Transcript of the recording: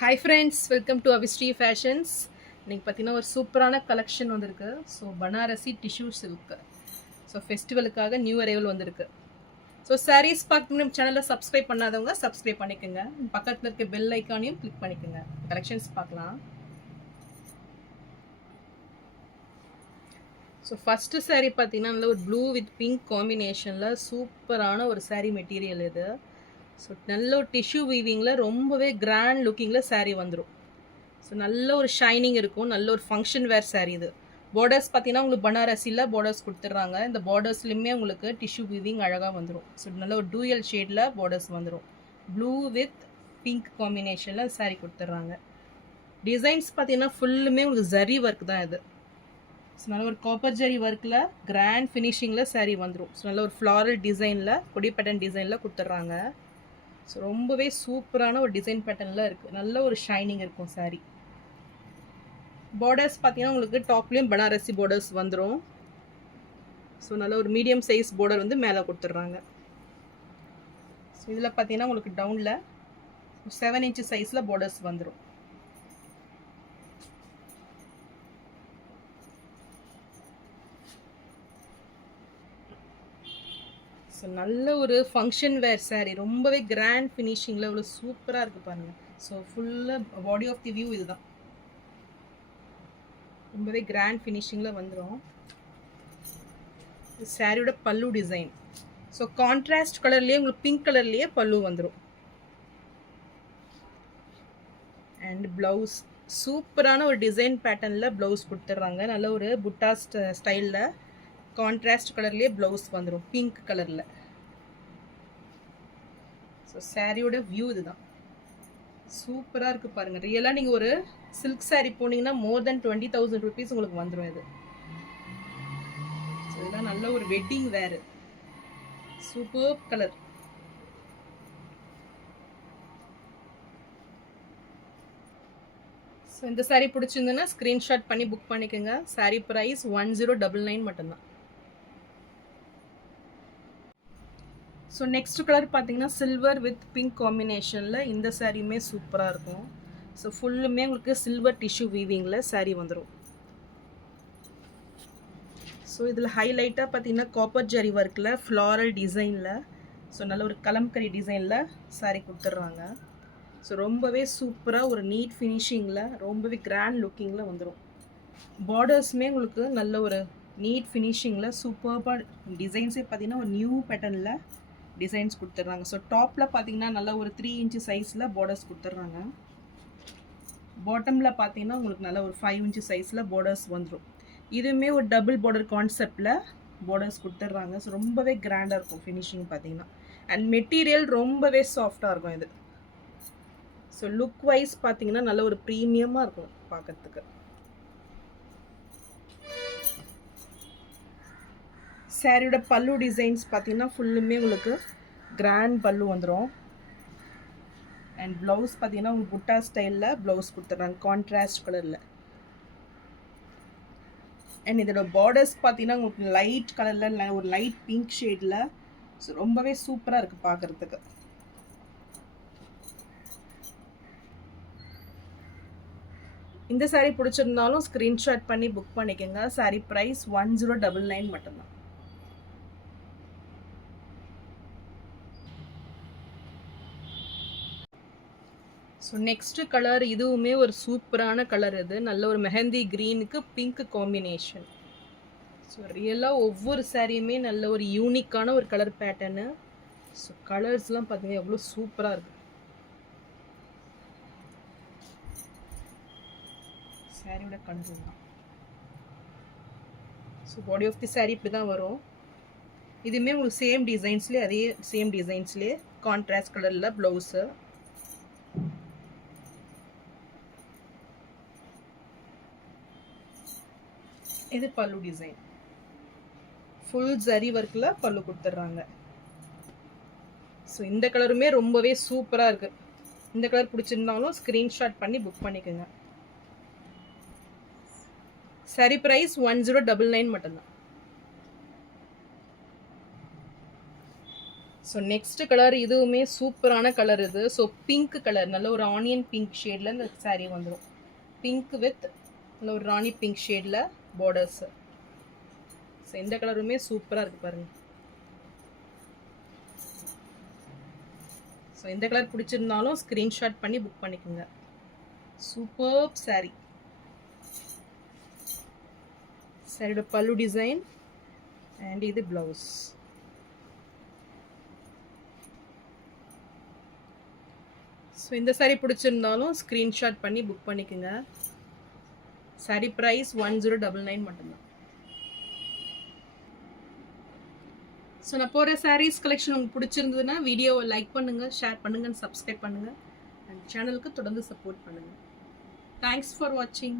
Hi friends, welcome to Avistry Fashions. இன்னைக்கு பார்த்தீங்கன்னா ஒரு சூப்பரான கலெக்ஷன் வந்திருக்கு. So Banarasi tissue silk. So ஃபெஸ்டிவலுக்காக நியூ அரைவல் வந்திருக்கு. ஸோ சாரீஸ் பார்க்க நம்ம சேனலில் சப்ஸ்கிரைப் பண்ணாதவங்க சப்ஸ்கிரைப் பண்ணிக்கோங்க. பக்கத்தில் இருக்க பெல் ஐக்கானையும் கிளிக் பண்ணிக்கோங்க. கலெக்ஷன்ஸ் பார்க்கலாம். ஸோ ஃபஸ்ட்டு சாரீ பார்த்தீங்கன்னா நல்ல ஒரு ப்ளூ வித் பிங்க் காம்பினேஷனில் சூப்பரான ஒரு சாரீ மெட்டீரியல் இது. ஸோ நல்ல ஒரு டிஷ்யூ வீவிங்கில் ரொம்பவே கிராண்ட் லுக்கிங்கில் சாரீ வந்துடும். ஸோ நல்ல ஒரு ஷைனிங் இருக்கும். நல்ல ஒரு ஃபங்க்ஷன் வேர் சாரீ இது. பார்டர்ஸ் பார்த்தீங்கன்னா உங்களுக்கு பனாரசியில் பார்டர்ஸ் கொடுத்துட்றாங்க. இந்த பார்டர்ஸ்லையுமே உங்களுக்கு டிஷ்யூ வீவிங் அழகாக வந்துடும். ஸோ நல்ல ஒரு டூயல் ஷேடில் பார்டர்ஸ் வந்துடும். ப்ளூ வித் பிங்க் காம்பினேஷனில் சாரீ கொடுத்துட்றாங்க. டிசைன்ஸ் பார்த்தீங்கன்னா ஃபுல்லுமே உங்களுக்கு ஜரி ஒர்க் தான் இது. ஸோ நல்ல ஒரு காப்பர் ஜரி ஒர்க்கில் கிராண்ட் ஃபினிஷிங்கில் சாரீ வந்துடும். ஸோ நல்ல ஒரு ஃப்ளாரல் டிசைனில் கொடி பேட்டர்ன் டிசைனில் கொடுத்துட்றாங்க. ஸோ ரொம்பவே சூப்பரான ஒரு டிசைன் பேட்டர்னில் இருக்குது. நல்ல ஒரு ஷைனிங் இருக்கும் சாரீ. பார்டர்ஸ் பார்த்தீங்கன்னா உங்களுக்கு டாப்லேயும் பனாரசி பார்டர்ஸ் வந்துடும். ஸோ நல்ல ஒரு மீடியம் சைஸ் பார்டர் வந்து மேலே கொடுத்துட்றாங்க. ஸோ இதில் பார்த்தீங்கன்னா உங்களுக்கு டவுனில் 7 inch சைஸில் பார்டர்ஸ் வந்துடும். ஸோ நல்ல ஒரு ஃபங்க்ஷன் வேர் சாரீ. ரொம்பவே கிராண்ட் ஃபினிஷிங்கில் இவ்வளோ சூப்பராக இருக்குது பாருங்கள். ஸோ ஃபுல்லாக பாடி ஆஃப் தி வியூ இதுதான். ரொம்பவே கிராண்ட் ஃபினிஷிங்கில் வந்துடும். சாரியோட பல்லு டிசைன். ஸோ கான்ட்ராஸ்ட் கலர்லேயே உங்களுக்கு பிங்க் கலர்லேயே பல்லு வந்துடும். அண்ட் ப்ளவுஸ் சூப்பரான ஒரு டிசைன் பேட்டர்னில் ப்ளவுஸ் கொடுத்துட்றாங்க. நல்ல ஒரு புட்டா ஸ்டைலில் கான்ட்ராஸ்ட் கலர்லேயே ப்ளவுஸ் வந்துடும் பிங்க் கலரில். ஸோ சாரியோட வியூ இதுதான். சூப்பராக இருக்குது பாருங்கள். ரியலாக நீங்கள் ஒரு சில்க் சாரீ போனீங்கன்னா மோர் தென் 20,000 rupees உங்களுக்கு வந்துடும் இது. ஸோ இதெல்லாம் நல்ல ஒரு வெட்டிங் வேறு. Super colour. ஸோ இந்த சாரீ பிடிச்சிருந்ததுன்னா ஸ்க்ரீன்ஷாட் பண்ணி புக் பண்ணிக்கோங்க. சாரீ ப்ரைஸ் 1099 மட்டும்தான். ஸோ நெக்ஸ்ட் கலர் பார்த்தீங்கன்னா சில்வர் வித் பிங்க் காம்பினேஷனில் இந்த சாரியுமே சூப்பராக இருக்கும். ஸோ ஃபுல்லுமே உங்களுக்கு சில்வர் டிஷ்யூ வீவிங்கில் சாரீ வந்துடும். ஸோ இதில் ஹைலைட்டாக பார்த்தீங்கன்னா காப்பர் ஜரி ஒர்க்கில் ஃப்ளாரல் டிசைனில் ஸோ நல்ல ஒரு கலம்கரி டிசைனில் சாரீ கொடுத்துட்றாங்க. ஸோ ரொம்பவே சூப்பராக ஒரு நீட் ஃபினிஷிங்கில் ரொம்பவே கிராண்ட் லுக்கிங்கில் வந்துடும். பார்டர்ஸுமே உங்களுக்கு நல்ல ஒரு நீட் ஃபினிஷிங்கில் சூப்பராக டிசைன்ஸே பார்த்தீங்கன்னா ஒரு நியூ பேட்டர்னில் டிசைன்ஸ் கொடுத்துட்றாங்க. ஸோ டாப்பில் பார்த்தீங்கன்னா நல்ல ஒரு 3 inch சைஸில் பார்டர்ஸ் கொடுத்துட்றாங்க. பாட்டமில் பார்த்தீங்கன்னா உங்களுக்கு நல்ல ஒரு 5 inch சைஸில் பார்டர்ஸ் வந்துடும். இதுவுமே ஒரு டபுள் பார்டர் கான்செப்டில் பார்டர்ஸ் கொடுத்துட்றாங்க. ஸோ ரொம்பவே கிராண்டாக இருக்கும் ஃபினிஷிங் பார்த்தீங்கன்னா. அண்ட் மெட்டீரியல் ரொம்பவே சாஃப்டாக இருக்கும் இது. ஸோ லுக் வைஸ் பார்த்தீங்கன்னா நல்ல ஒரு ப்ரீமியமாக இருக்கும் பார்க்கறதுக்கு. சாரியோட பல்லு டிசைன்ஸ் பார்த்தீங்கன்னா ஃபுல்லுமே உங்களுக்கு கிராண்ட் பல்லு வந்துடும். அண்ட் ப்ளவுஸ் பார்த்தீங்கன்னா உங்களுக்கு புட்டா ஸ்டைலில் ப்ளவுஸ் கொடுத்துட்றாங்க கான்ட்ராஸ்ட் கலரில். அண்ட் இதோட பார்டர்ஸ் பார்த்தீங்கன்னா உங்களுக்கு லைட் கலரில் ஒரு லைட் பிங்க் ஷேடில். ஸோ ரொம்பவே சூப்பராக இருக்குது பார்க்குறதுக்கு. இந்த சாரீ பிடிச்சிருந்தாலும் ஸ்க்ரீன்ஷாட் பண்ணி புக் பண்ணிக்கோங்க. சாரீ ப்ரைஸ் 1099 மட்டும்தான். ஸோ நெக்ஸ்ட்டு கலர் இதுவுமே ஒரு சூப்பரான கலர். இது நல்ல ஒரு மெஹந்தி க்ரீனுக்கு பிங்க் காம்பினேஷன். ஸோ ரியலாக ஒவ்வொரு சாரியுமே நல்ல ஒரு யூனிக்கான ஒரு கலர் பேட்டர்னு. ஸோ கலர்ஸ்லாம் பார்த்தீங்கன்னா எவ்வளோ சூப்பராக இருக்குது. சாரியோட கலர் தான். So body of the sari இப்படி தான் வரும். இதுவுமே உங்களுக்கு சேம் டிசைன்ஸ்லேயே அதே சேம் டிசைன்ஸ்லேயே கான்ட்ராஸ்ட் கலரில் ப்ளவுஸு. இது பல்லு டிசைன். ஃபுல் ஜரி ஒர்க்கில் பல்லு கொடுத்துட்றாங்க. ஸோ இந்த கலருமே ரொம்பவே சூப்பராக இருக்குது. இந்த கலர் பிடிச்சிருந்தாலும் ஸ்க்ரீன்ஷாட் பண்ணி புக் பண்ணிக்கோங்க. சாரீ ப்ரைஸ் 1099 மட்டும்தான். ஸோ நெக்ஸ்ட் கலர் இதுவுமே சூப்பரான கலர் இது. ஸோ பிங்க் கலர், நல்ல ஒரு ஆனியன் பிங்க் ஷேடில் இந்த saree வந்துடும். பிங்க் வித் நல்ல ஒரு ராணி பிங்க் ஷேடில் பார்டர்ஸ். ஸோ இந்த கலருமே சூப்பராக இருக்குது பாருங்கள். ஸோ இந்த கலர் பிடிச்சிருந்தாலும் ஸ்க்ரீன்ஷாட் பண்ணி புக் பண்ணிக்கோங்க. Super saree. சாரியோட பல்லு டிசைன் அண்ட் இது ப்ளவுஸ். ஸோ இந்த saree பிடிச்சிருந்தாலும் ஸ்க்ரீன்ஷாட் பண்ணி புக் பண்ணிக்கோங்க. saree ப்ரைஸ் 1099 மட்டும்தான். ஸோ நான் போகிற சாரீஸ் கலெக்ஷன் உங்களுக்கு பிடிச்சிருந்ததுன்னா வீடியோவை லைக் பண்ணுங்கள், ஷேர் பண்ணுங்கள், சப்ஸ்கிரைப் பண்ணுங்கள் அண்ட் சேனலுக்கு தொடர்ந்து சப்போர்ட் பண்ணுங்கள். தேங்க்ஸ் ஃபார் வாட்சிங்.